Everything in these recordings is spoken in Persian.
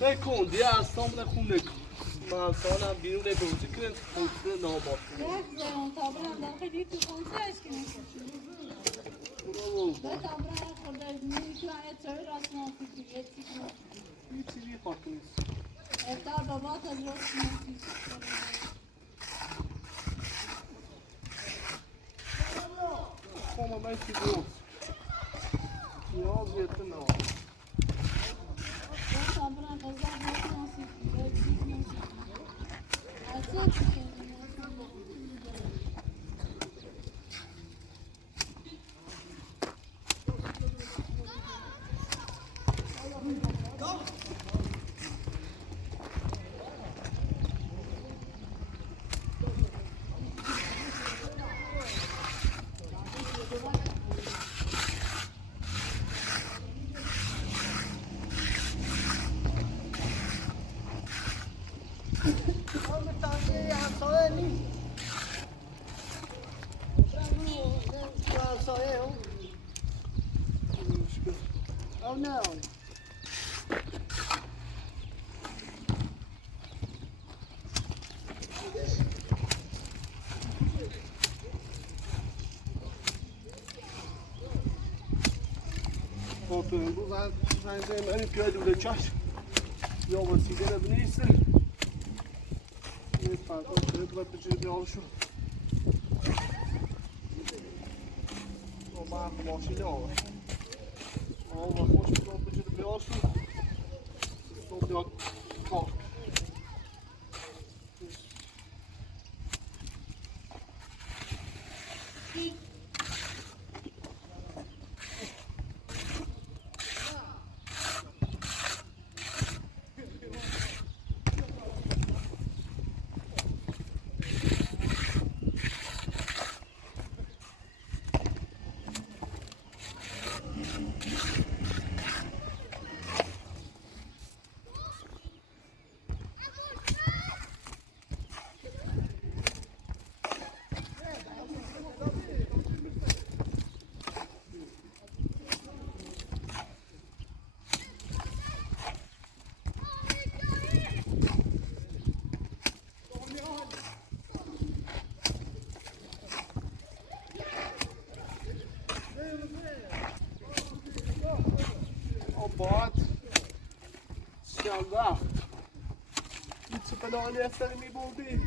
نکن دیگه اصلا نکن من سالم بیرون نبوزی کنن خونده ناباد نه زمان تابرم داخلی تو خونده اشکنه به تابرم خورده نمیتونه چه راست نافی یه چیزی خاطر نیست افتار بابات از راست نافی خواهم من چیزی هست نیاز یه تو نوام تابرم بزار راست نافی از چه کنیم Oh no. خاطر امروز از پنجه منی پیاده بوده چشم یا وسیله رو بنیسته یه فردا شده باید بچه بیار شد من ماشینه آورد آقا خوش بودم بچه بیار شد صبح بیاد کار رفت این چه پناهانی هستن می بردی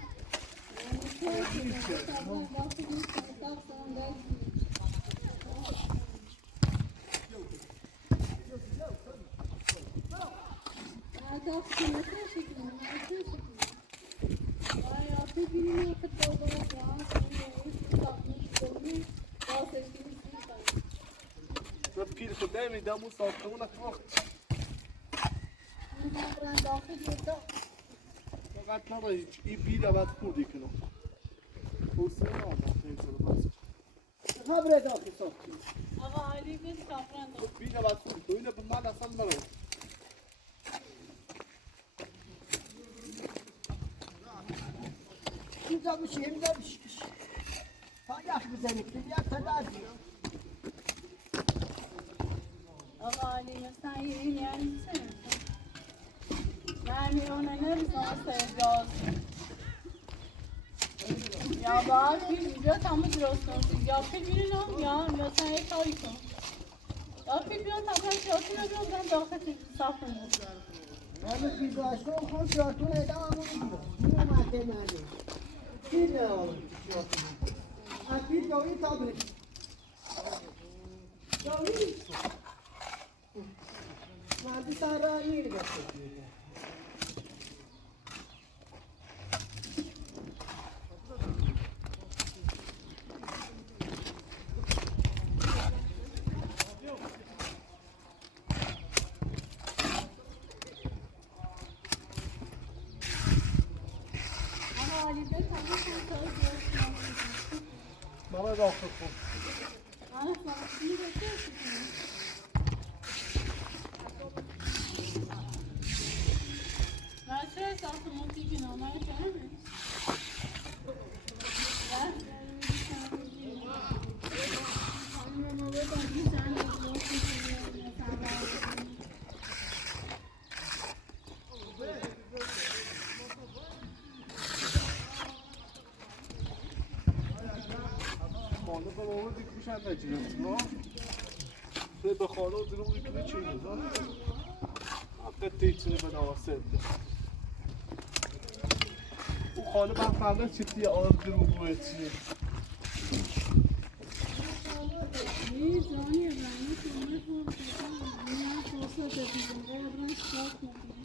پیر خدا میدم و ساختمون اخوخت فقط نبا این بیده باید خوردی کنم حسین آمد این سر باید خبره داخل ساختی آقا علی بید کافران داخل بیده باید خوردی تو اینه به من اصلا مرا اینجا بشه اینجا بشه پایخ بزنید که یک تدار آقا علی مثلا این یعنی چه؟ یعنی اونه نمیزنم سیجاز یا باید اینجا تمام درست کنید یا پیل بیرونم یا مثلا یک کاری کن یا پیل بیرون تمام شیاطون رو بیرون داخل صاف کنید حالا بیزاشتون خود شیاطون ادامه میگیرم این اومده نده این شیاطون اکید گویی تا برید داخل کن. آره فاصله بشه. بچه ساختمون دیگه نامه کنه. خانه به ماما دیگه میشن نجیرم ها به خانه و دروم دیگه چی میزن حقیقت دیتونه به نواسه اون خانه من فهمه چیتی آرام دروم روی چیه زانی رانی کنه فرصت دیدم قبلا شکاک نکنه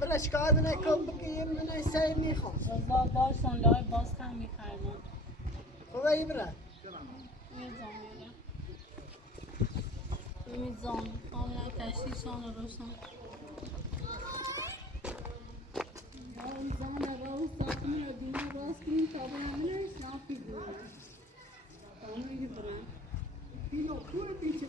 بلش کار نکن بگیم من سعی میخوام باز سندای باز کم میخردم خوبه ای بره میزان کاملا تشخیصان رو روشن میزان رو ساختمون رو دینا باز کنیم تا به همینش نافی بودیم تا میگی برن بینو کوه بیچه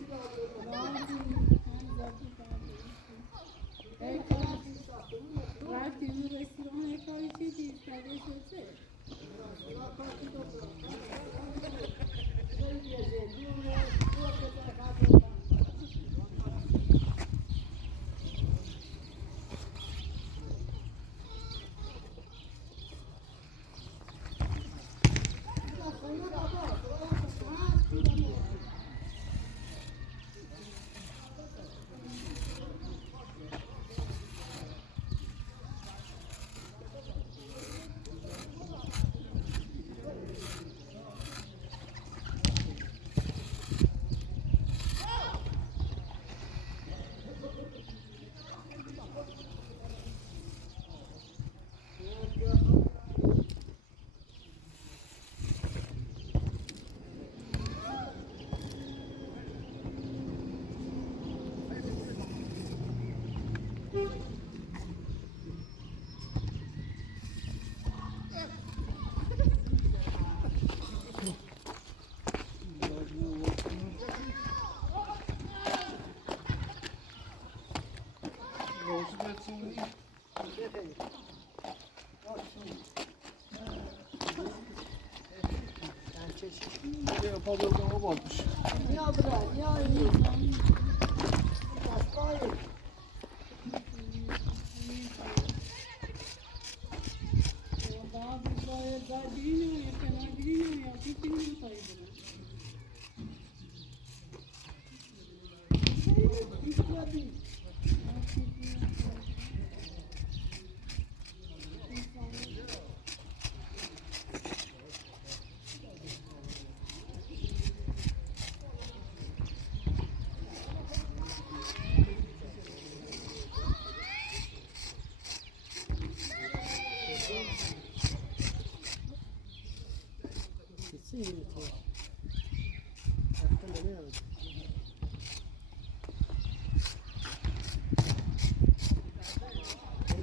رفتیم رستوران کاری چیزی استفاده شده پا بگم ها باز بشه نیا بره نیا این دستای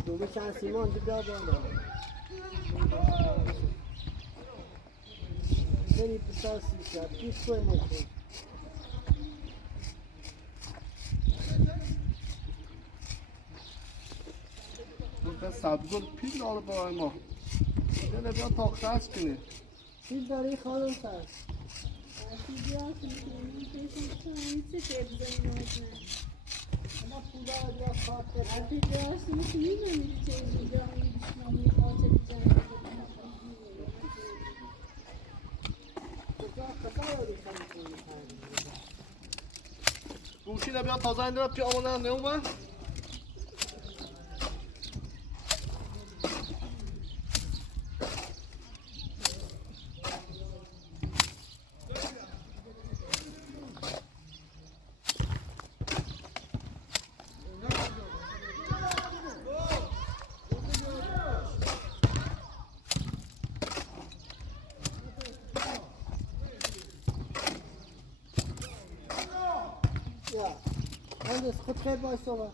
دومی چند سیمان بیا بالا بری بسار سیشت پیش توی مخون من سبزل پیل داره برای ما دل بیا تاخته هست کنه پیل داری خانم سر اما پولا بیا خاطر Artık yaşını kiminle mi diyeceğiz? Canını düşmanını parçalayacağını گوشی بیا تازه این را پی آمانه نیومن از خود خیلی باید صبح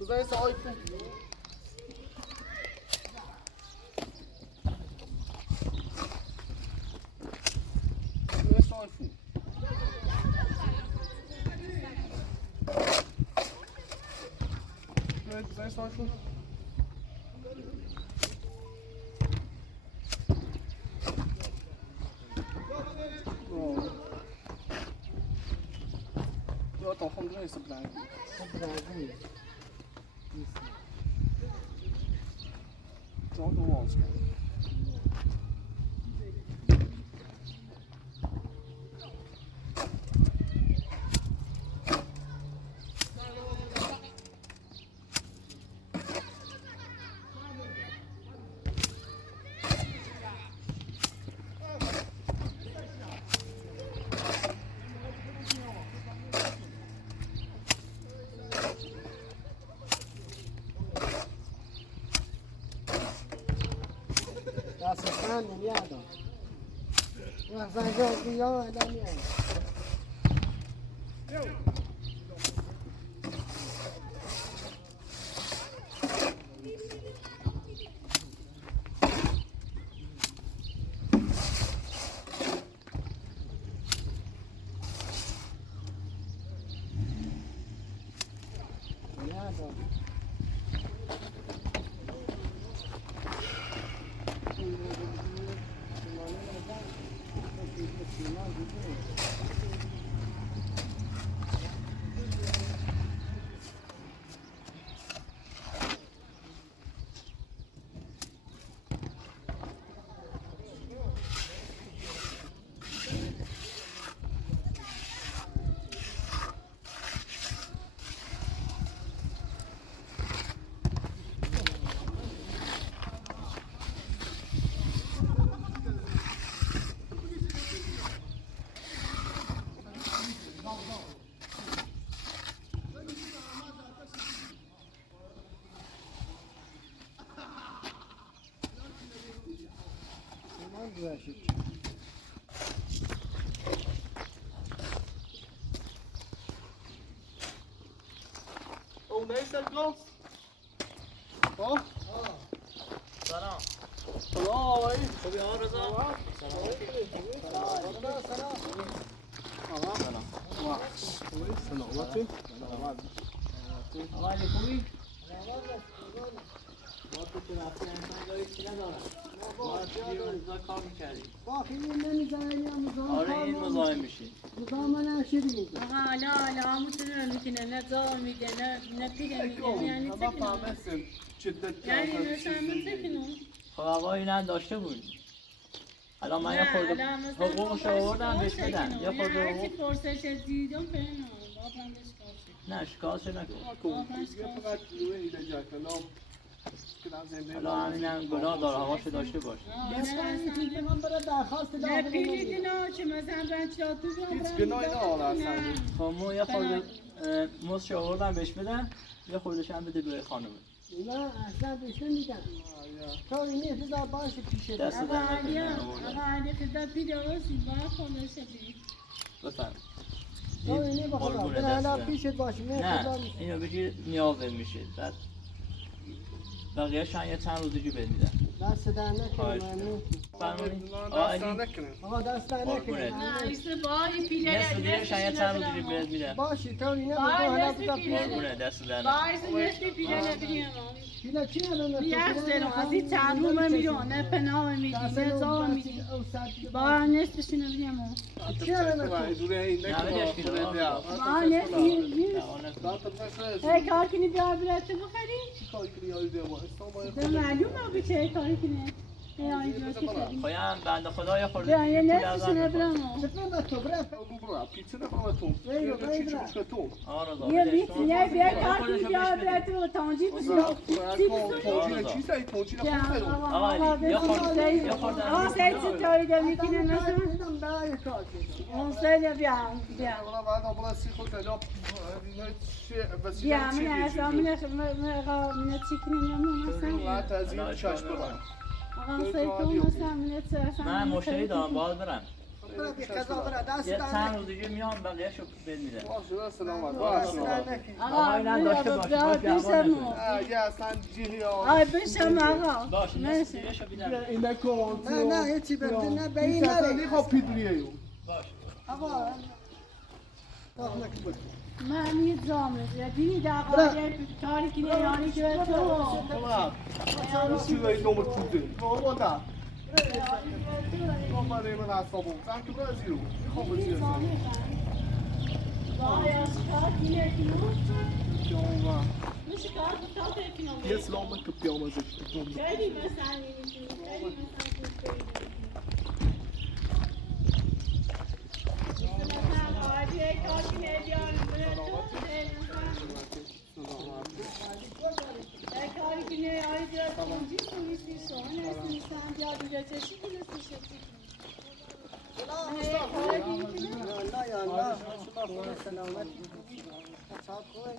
بزنی سعای کن بزنی سعای کن بزنی سعای کن Ja, toch gewoon erin te blijven. Zo doen we ons. دستان نمیادم وقتی جا بیام آدم میاد Oh, nee, staat klant. Oh? سلام. سلام علی. خوبی آقا رضا؟ سلامتی. آقا علی خوبی؟ ما تو رفتی انسان داری چی ندارم. ما یه روزا کار میکردیم. باقی نمیزنی یا مزاحم آره این مزاحم میشی. مزاحم نشدی آقا حالا میتونه میکنه نه زار میده نه پیره میده یعنی ما تکنون فهمستیم شدت یعنی مثلا تکنون خب آقا اینا داشته بود. الان من یه خورده حقوقش آوردم بهش بدم. یه خورده هرچی حقوق. فرصش دیدم پناه بابم بشکارشه نه شکایت نکن. یه فقط روی ایده جاکلام حالا همینم گناه داره حواسش داشته باش. که من برای درخواست نه پیری دینا چه مثلا بچه تو هیچ گناهی نه اصلا خب ما یه خورده مزش آوردم بهش بدم. یه خوردهش هم بده به خانمه. نه اصلا بهش نمیگم تو اینی بذار باشه پیشه دست آقا در علی نکنه. آقا علی خدا پیره واسه با خونه شدی بفهم. تو اینی بخدا برای پیشت باشه نه اینو بگیر نیاز میشه بعد بقیه‌اش هم یه چند روز دیگه بهت میدم. دست در نکنه ممنون فرمایید آقا دست در نکنه نه ایسته بای پیره نصف دیگه‌ش هم یه چند روز دیگه بهت میدم. باشه تو اینی بگو بای حالا نصف بذار پیره قربونه دست در بای نصف پیره نبریم پیلا چی نداره یک سر از این چند رومه میرون نه پناه میدی نه زار میدی با نصفشون نبریم چی نداره با نصف ای کار کنی بیار برات بخری معلومه به چه کاری کنه ای آیجا که کردی خواهیم بنده خدا یه خورده بیا یه پول نصفشون ازم نبرم آره یه بیت یه بیا کار کنی بیار برات و تانجی بسید آقا سید ستاری دار میکنه مثلا اون سید بیا بیا من اصلا من چیکنی نمون مثلا آقا سید تو مثلا من من مشتری دارم باید برم برای بی قضا برای دست یه در چند نکن. روز دیگه میام بقیه‌شو بد میدم. باشه بس سلامت دست باشه. در نکن. آقا اینا داشته باشه بیشم یه اصلا جیهی آی بیشم آقا باشه مرسی دیگه‌شو بیدم. اینه کورانتی نه هیچی برده نه به این نده خب پیدریه یو باشه. آقا آه نکن من یه زامه دیدی دقیقا یه کاری که نیانی که به تو بابا چی باید نمت کوده بابا دا بابا برای من اصابم زن تو برای زیرو میخوام با چیه زامه وای آشکار کیه کیو پیاما میشه کار بتا کنم یه سلامت که پیاما زشت خیلی مثلا خیلی کاری که نه آی دیار کنجی کنیستی شما نستیستم دیار دیگر چشی کنیستی شدی الله یا الله سلامت صاحب خوبه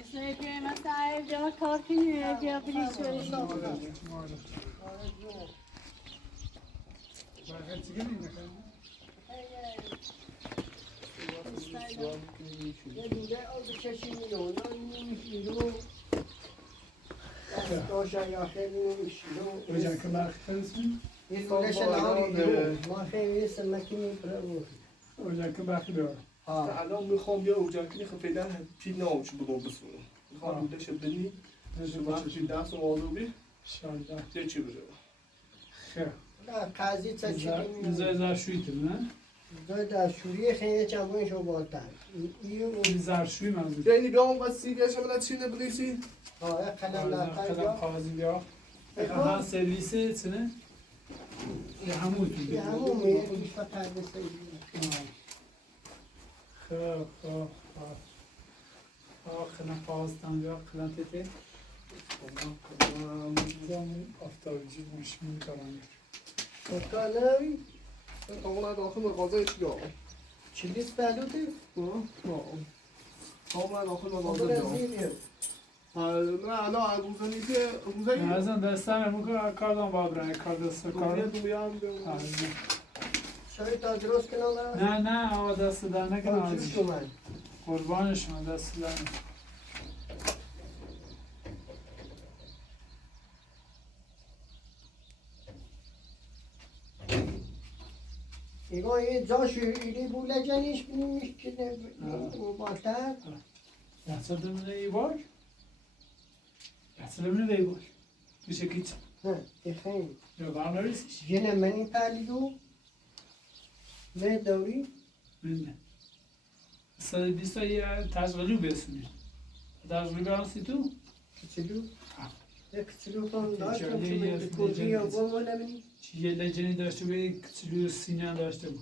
مثل که مثلا جا کار کنی جا بریش بریش یه دیگه آب چشی میلون نمیشیرو داشتن یا خیلی نمیشیرو Hocam kadar kırılsın. یه کلش نهاری دیرو ما خیلی سمکی میپره Hocam kadar kırıyor. الان میخوام بیا اوجاکی خب فعلا پی نامشو بگم بسونم میخوام بودش بنی شما چی دست و آلوبی Şarjda. چه چی بره Xer. قضی چه چی Güzel şuydu ne? در شوری خیلی چند بایش رو بالتر Güzel şuy manzur. یعنی بیام و سی بیاشم من چی نبودیسی آه قلم در Kadar قلم kavazı diyor. Ha servisi içine. Ya hamur gibi. یه همون میره ایش و تردسته Xer, xer, xer. Kılan kavazdan diyor, kılan tete. Zaman aftabici müşmül karanlık. مکانوی اون داخل مغازه چی دارم چلیت بلوده من داخل مغازه برای دارم زیریه نه الان روزنی که روزنی Nazan destem bu kardan bağıran kardası روزنی kardan. دویم شاید تا درست کنم نه آقا دست در نکنم چیز کنم قربان شما دست در ایگاه یه جاشو ایلی بوله جنیش بینیش که بالتر Yatırdım ne iyi var? Yatırdım ne iyi var? Bir şey git. نه خیلی Yok anlarız. جنه منی پلیدو نه دوری Ben de. Sadece bir sayı tazgırı besinir. Tazgırı ansı tu? کچلو یه کچلو کن کچلو داشتم یه که من یه کردی یا جنیز. گم نبینی Çiğ leceni داشته bir küçülüğü sinyan داشته bu.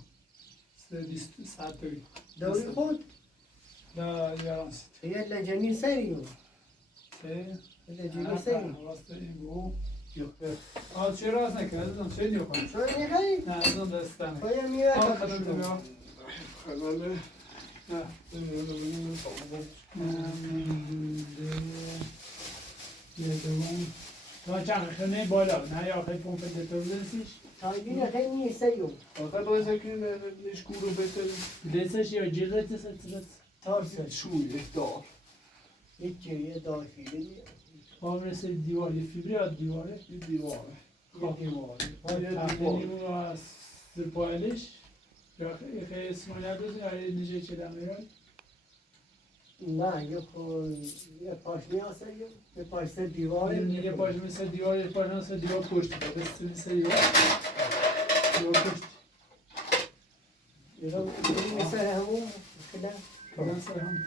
Sadece bir saat tabii. دوری خود Da yaransı. یه لجنی سریو لجنی سری Havasta bu. Yok. Az şöyle aslında kızım şey diyor bana. شاید میخوایی؟ Ne azından da istemem. خواهی میوه Al کار kadın شروع diyor. خلاله Ha. تا چند خیلی بالا نه یا خیلی پمپ دتورزنسیش تایبین خیلی نیستیو آخه باید که نشکورو بهتر دستش یا جیغت ست تارسه شوی دار یک جریه داخلی مثل دیوار یه فیبری از دیواره یه دیواره یه دیواره تقلیلی رو از زرپایلش یا خیلی اسمانی دوزی یا نیجه چه دمیران نه یه پاشنی هسته یه پاشنه دیواره یه پاش مثل دیوار یه پاش مثل دیوار پشت بسته مثل دیوار پشت یه مثل همون کده کدن سر هم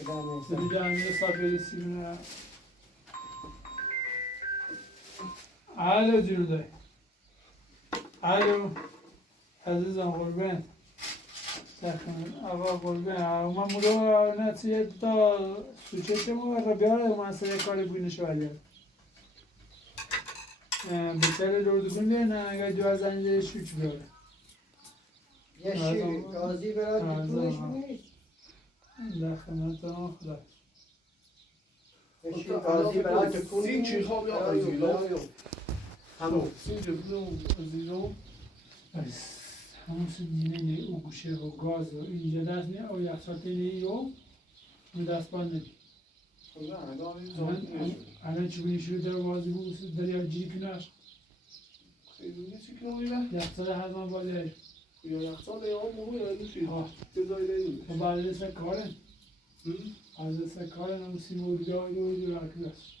کده مثل دیگه همین سابیل سیبونه الو جونده الو عزیزم قربان سخن آقا قربان من مولو نتیه تا سوچه شما را بیاره من سر کاری بینش ولی بچه دوردگون بیاره نه اگر دو از انجه شوچ بیاره یه شیر گازی برای بکنش بینیش در خدمتتان خدا یه شیر گازی برای سین چی خواب یا آیزیلا همون سینجا بودم عزیزم بس همون سدینه او گوشه و گاز و اینجا دست نه او یخچال تینه او دست بند ندی نه الان این زمان الان چی شده در بازی بود دریا جی کناش خیلی چی که میره یخچال هر من بازی یا یخچال یا موقع یا چی آه. جزایی نمیشه و بعد از کارن از کارن هم سیمور جای و راکلاس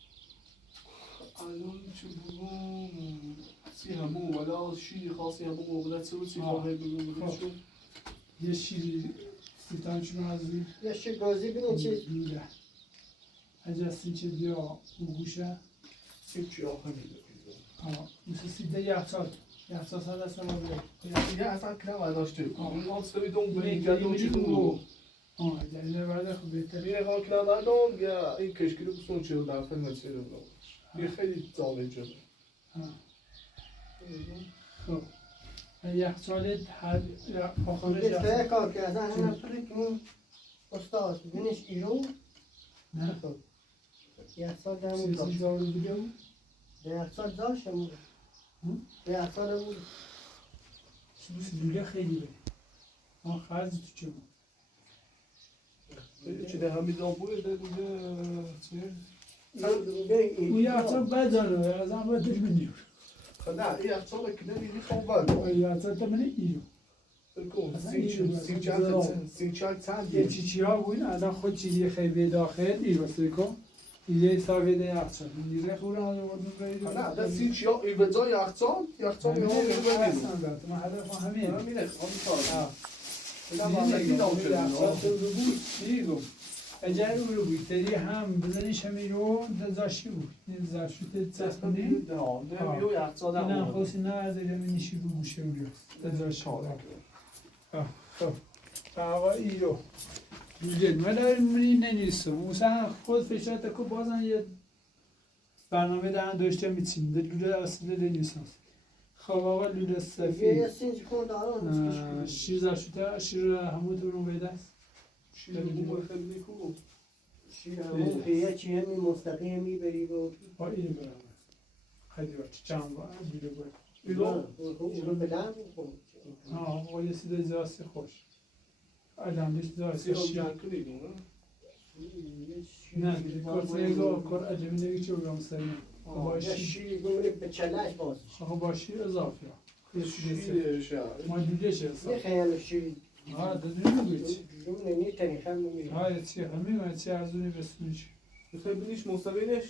الان چه بگم سی همون ولا شیری خاصی همون موقع سر سی خواهی بگم شو یه شیری سیتان چون از یه شی گازی بینید چی؟ دوره اجازه چه بیا او گوشه چی آخه میده مثل سیده یخچال سال است ما بیا یه اصلا کلم نداشته اون آسته دوم به این میگه گردم چی کنم دلیل بعد خب بهتره یه خان کلم ندارم یا این کشکی رو بسون چه رو در فیلم چه رو یه خیلی زاله جده خب یخچال هر آخرش یه سه کار که از همه پرکنیم استاد بینش ایرو نه خب یه سال درمون داشت سیزی زاوی بوده بود یه سال داشت بود یه سال بود لوله خیلی بده آن خرج تو چه بود چه ده همی دامبوی ده دیگه چه او یخچال بدانه از آن باید دل منیور نه این یخچال که نمیدی خواب بر یخچال تا من ایرو سینچال چند یه چی ها بود الان خود چیزی خیلی داخل ایرو کن یه ساویده یخچال نیره خوره از آوردن برید نه ده سینچیا ای وجا یخچال یخچال میام میبریم ما هدف همینه همینه همین کار نه بالایی یخچال تو رو بود میگم اجای او رو بود تری هم بزنیش همین رو دزاشی بود این زاشوت چسبونی نمیو یخچال این هم هم خوصی نه دیگه منیشی رو گوشه رو دزاشی خب آقا ای رو دیگه ما داریم منی ننیستم مثلا خود فشارت که بازن یه برنامه دارن داشته میچین لوله اصلی ننیستم خب آقا لوله یه سفید سینج کن دارم شیر زاشوته شیر همون رو بیده است شیر رو خیلی نیکو شیر همون پیه چیه می مستقیم میبری و با اینو برم خیلی وقت چند بار دیده بود اینو بدم آقا یه سیده زیاستی خوش الان دیش زیاستی سیاه شیر جنگ کنید نه کار نگاه کار عجبی نگی چه بگم سریم با یه شیر شیر گونه به چلش باز با شیر اضافی ها شیر شهر ما دیگه چه یه اصلا خیال شیر دادونی میگوی چی جمله نی تاریخ هم نمیره یه چی همین چی ارزونی بسونی چی خیلی نیش مستقیمش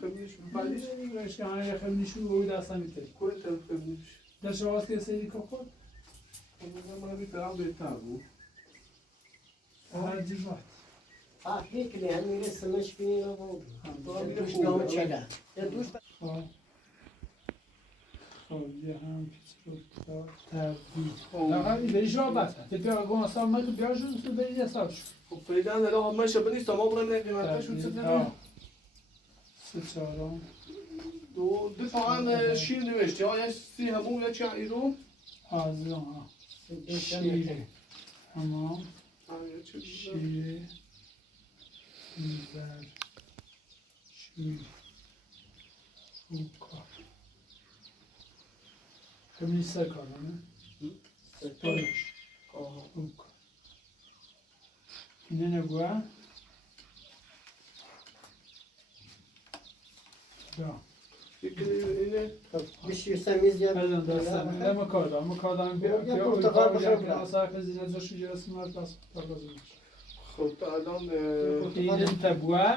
خیلی نیش بعدش بایش که همه خیلی نیشون بود اصلا میتری کوی خیلی نیش در شواست که سیدی که خود من بیترم بهتر بود هر جیز وقت یک هم میره سمش بینی رو بود میره دوش خوب. نام چله یه دوش خب یه هم پیچ رو تردید لقد بریش را بطن تبی آقا اصلا ما تو بیاشون تو بریش حساب شد خب فعلا الان همه شب نیست ما برم قیمتش رو چه سه چهارم دو فقط شیر نوشته ها یا سی همون یا چه ایرو از ها شیره تمام شیره میزر شیر خوکا خیلی سر کار نه؟ دارش خوکا اینه نگوه یا بشیر سمیز یا پزن دستم نه مکادم بیا پرتقال بخیر اصلا خیلی زیاد جاشو جرسیم از بس پردازمش خب تا الان این تبوه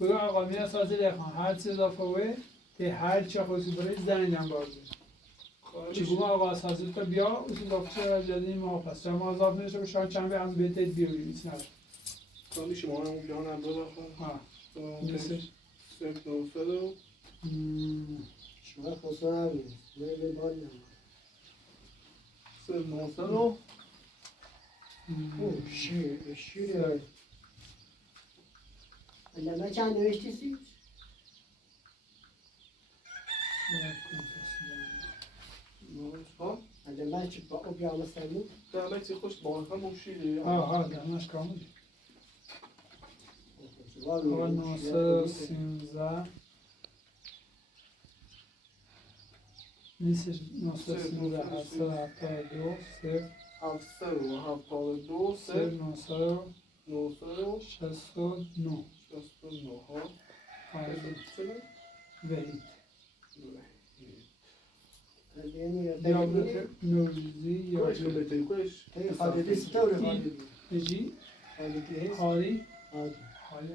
بگو آقا میره سازی لخوان هر چیز اضافه وی که هر چی خوزی برای زنگم بازی چی بگو آقا سازی تو بیا اصلا دافت چه از جدی محافظ چه ما اضافه نشه که شاید چند از بهتت بیاری ایچ نبود تا میشه ما هم بیان هم بخون مثل سفت نوستد و شما خسته نبید میره بال نمید سفت نوستد و شیر الان چند نوشتی سی؟ الان چی با او بیام سرمون؟ دمتی خوش با هم و شیره دمش کاملی آقا 913 نیستش 972 0 772 0 900 969 69 ها وحید دیابت نوروزی یا کش بده کش خالدی ستاره خالدی جی خالدی هست حالی حالی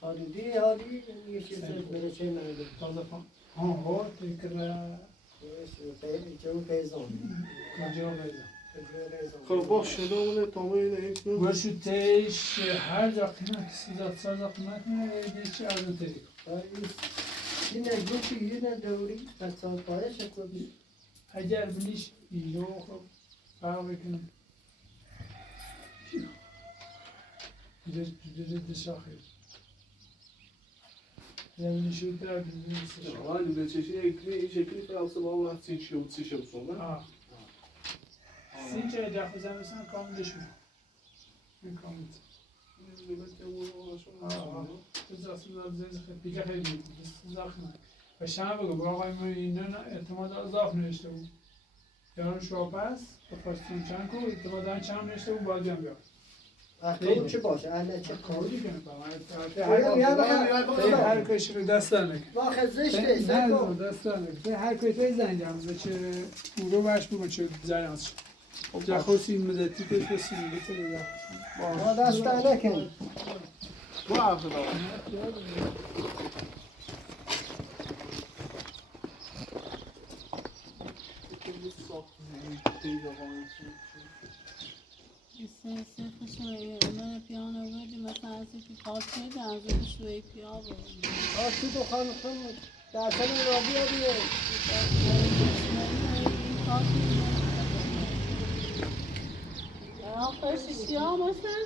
حالی حالی یه چیز برای چه مرده تازه فهم ها تکره خیلی جو پیزان کجا بیزم خب باشه دومونه تامه اینه یک نو باشو تیش هر جا قیمت سیزاد سازا قیمت میره چی ارزو تیش یه نجوکی یه ندوری بسان پایش کنی اگر بلیش ایرو خب فرق بکنم جد شاخی زمینی شد در بلیش ولی به چشی این شکلی فرانسه با اون هستین سی شبسون نه؟ سی چه دفع زمستان کامل شد این کامل دیگه خیلی زخمه و شما بگو با آقای من اینه اعتماد اضاف نوشته بود یارم شاپس با خواستون چند کو اعتماد چند نوشته بود باید بیام بیام اخیر چه باشه اهل چه کاری کنه با هر کشی رو دست نکن واخه زشته نه دست نکن هر کشی زنجم چه اورو برش بگو چه جریان شد جخوصی این مدتی کشی میگه ما دست نکن با عرض دارم من پیانو بودی مثلا از که کاسه دنزوی شوی پیا بود تو دخان خون درسن رابی بیه آخه شیشیا مثلا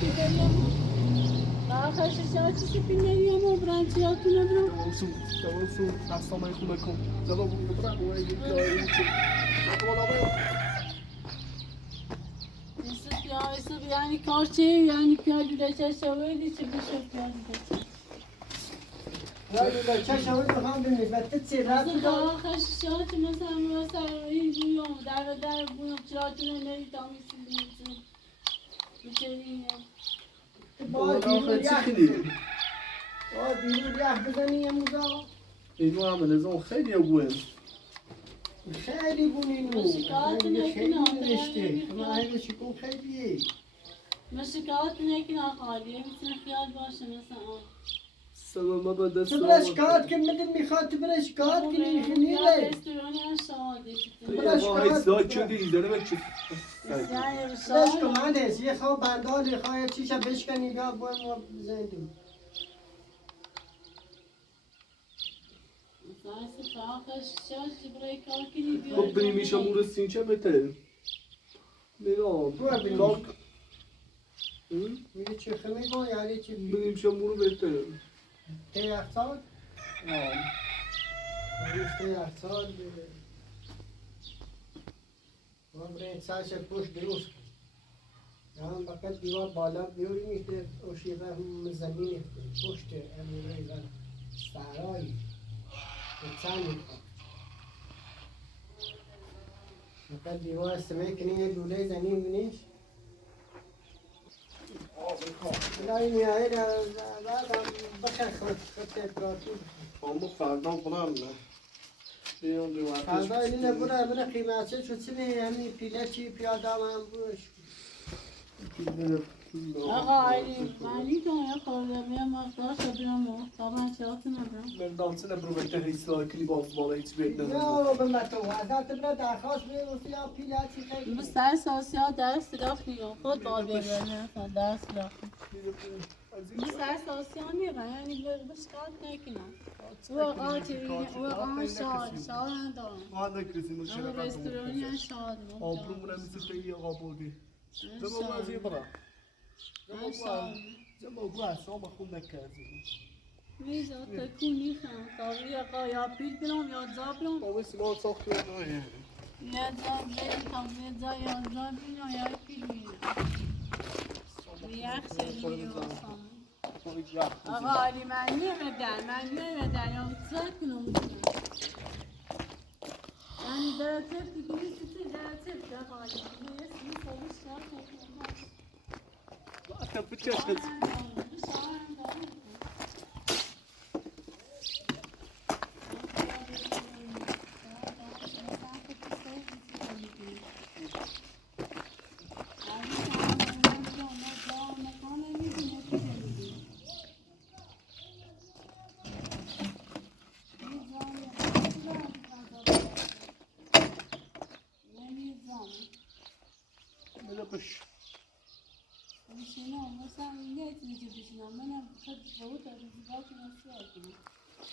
چی بریم آخه شیشیا چی پینریم و برانچیاتونه برو تمام سو دستامای خوبه کن زبا بود برم و یکی داری یعنی کارچه یعنی پیاده لچه شویدی چه بشه پیاده لچه ولی چه شوید بخوام بینید و تتسی رد مثلا آخه شیشات مثلا این بویم در بویم چراتونه نریتامی سیدیم بچه با دیرون یخ بزنی یه موزا اینو هم نظام خیلی بویم خیلی بونینو مشکلات خیلی نکنه نشته ما همه شکون خیلیه مشکلات نکنه خالیه میتونه خیال باشه مثلا سلام ما با دست تو برش کات که میدن میخواد تو برش کات که نمیخنیله رستورانی هم شاده برش کات شدی زنه بچه برش کمان هست یه خواه بندال خواه چیشا بشکنی بیا باید ما بزندیم خب بریمیشم اون رسین چه بهتره برو بریم. کار میگه چه خمی با یعنی چی بریمیشم اون رو بهتره ته اقتصاد ته اقتصاد ما برای سرش پشت درست هم فقط دیوار بالا بیوری میشه اوشیده هم زمین پشت امیره سرایی چند میخواد فقط دیوار سمه کنی یه دوله زمین بینیش بلایی میایی بعد هم بخیر خود تمپراتور اما فردا کنم نه بیان دو فردا اینه بره قیمته چو چنه همین پیله چی پیاده هم بروش آقا علی تو یا خورده مقدار شدیم طبعا چهات ندارم من دانسه نبرو بهتر ایسلا کلی باز بالا ایچ بیت نمیم یا به متو ازت بره درخواست بره یا پیله چی خیلی بس سر ساسیا درس داخت نیو خود باید بگرنه درس داخت بس سر ساسیا میگن یعنی بشکات نکنم او آقاتی او آقا شاد ندارم ما نکرسیم از شرکت رستورانی هم شاد آبرومون هم مثل که یه آقا بودی زمان از یه برا زمان گوه اصلا بخون نکردیم میزا تکونی خم تاوی آقا یا پیل برم یا زا برم بابا سیمان ساختی یا نه یا زا برم تا میزا یا زا برم یا پیل برم ریخ شدی آقا علی من نمیدن یا زا کنم Yani dağıtıp bir sütü dağıtıp da hali. Neyse sonuçlar tekrar. Zaten bıçak kız. Böyle bış.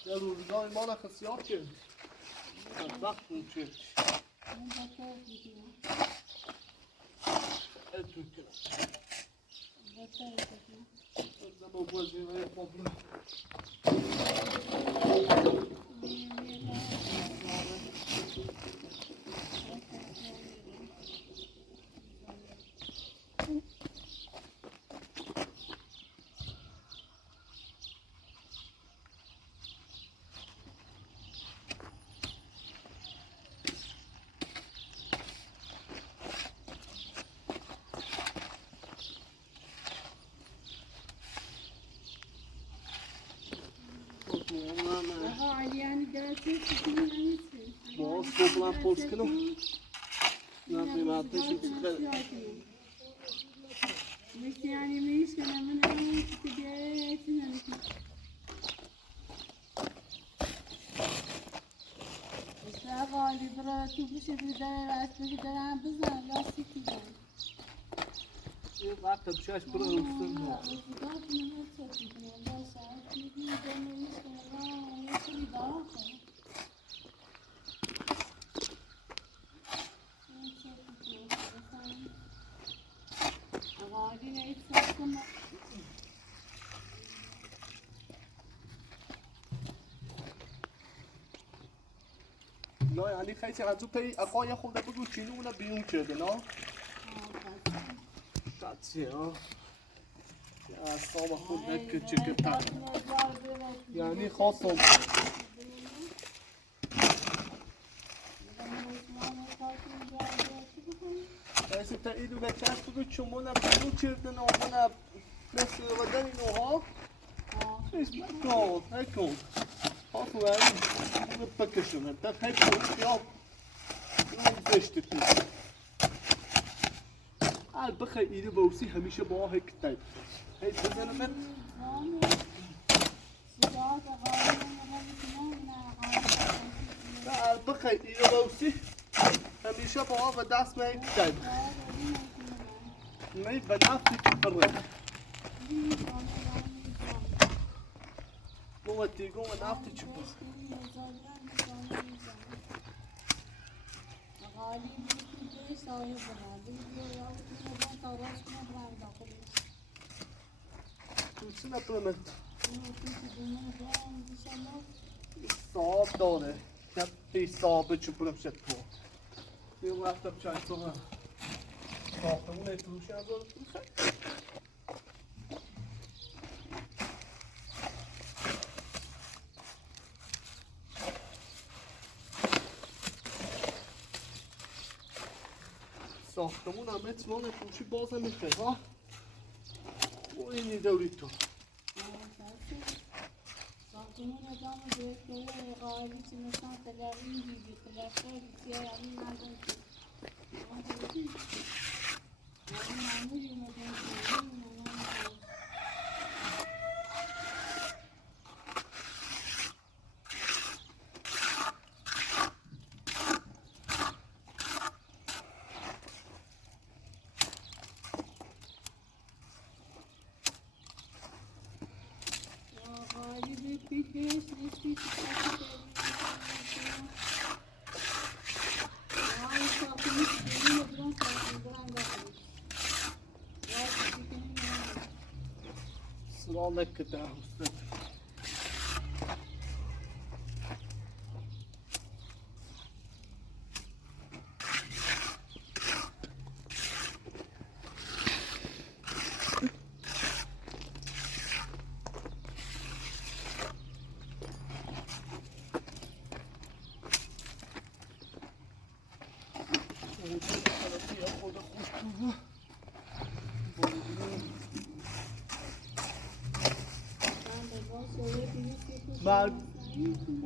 Ya روزگار ما خصیات که وقت بود چه اتو کنم زمان بازی های مبلغ باز صبح پرس کنم نه قیمتش چقدر يعني مش انا من اول ابتدائي غالي برا توبش بداية راسي بداية بزن راسي كده این وقت بچهش برو افتاد نه نه یعنی خیلی از اون پی اقای خود بگو چینو اونه بیون کرده نه قطعه ها اصاب خود نکچه که تر یعنی خواستم خیلی تا ایدو بچهش بگو چمونه بیون کرده نه اونه مثل ودن اینوها اسم نکن خاطو yani bunu bakışını da hep yap bunu geçti البته ایده بوسی همیشه با هکتای هیچ بزنم من البته ایده بوسی همیشه با و دست من هکتای می بنافتی تفرد مو تيجون نافتی چپس غالي بيجي سايب غالي يا وتنا طراش ما بران داخل توسنا پرمت صاب داره که بی صاب چپرم شد تو یه وقت بچه تو ساختمون توش هم ساختمون هم اتمام فروشی باز میخواه ها و اینی دوری تو ساختمون ادام دیگه غالی چی مثلا تلویزیون دیگه تلفن دیگه یعنی ندارم سلامك كده استاذ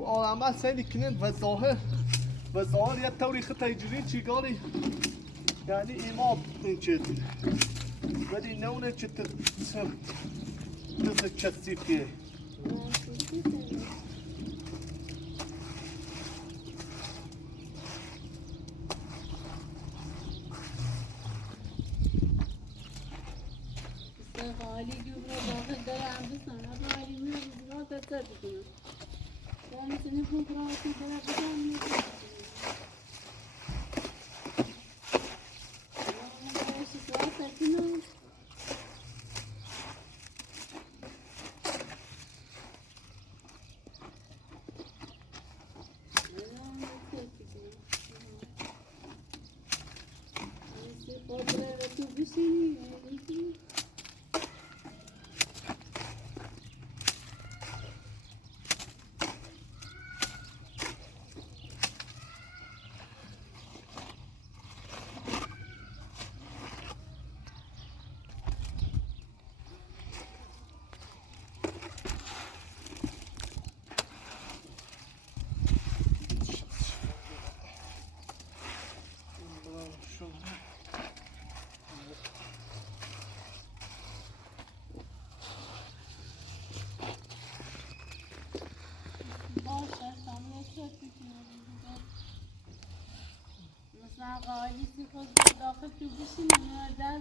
آدم سیلی کنن و ظاهر یه طوری خطای جوری چیگاری یعنی امام این چیز ولی نونه چه تسه کسیفیه خالی جوبرا داخل داره عمدستان ها خالی میره بزرگا تتر بکنم داره سنی خوب را اسی داره بکنم میره مثلا قاعدی خود داخل تو بشین در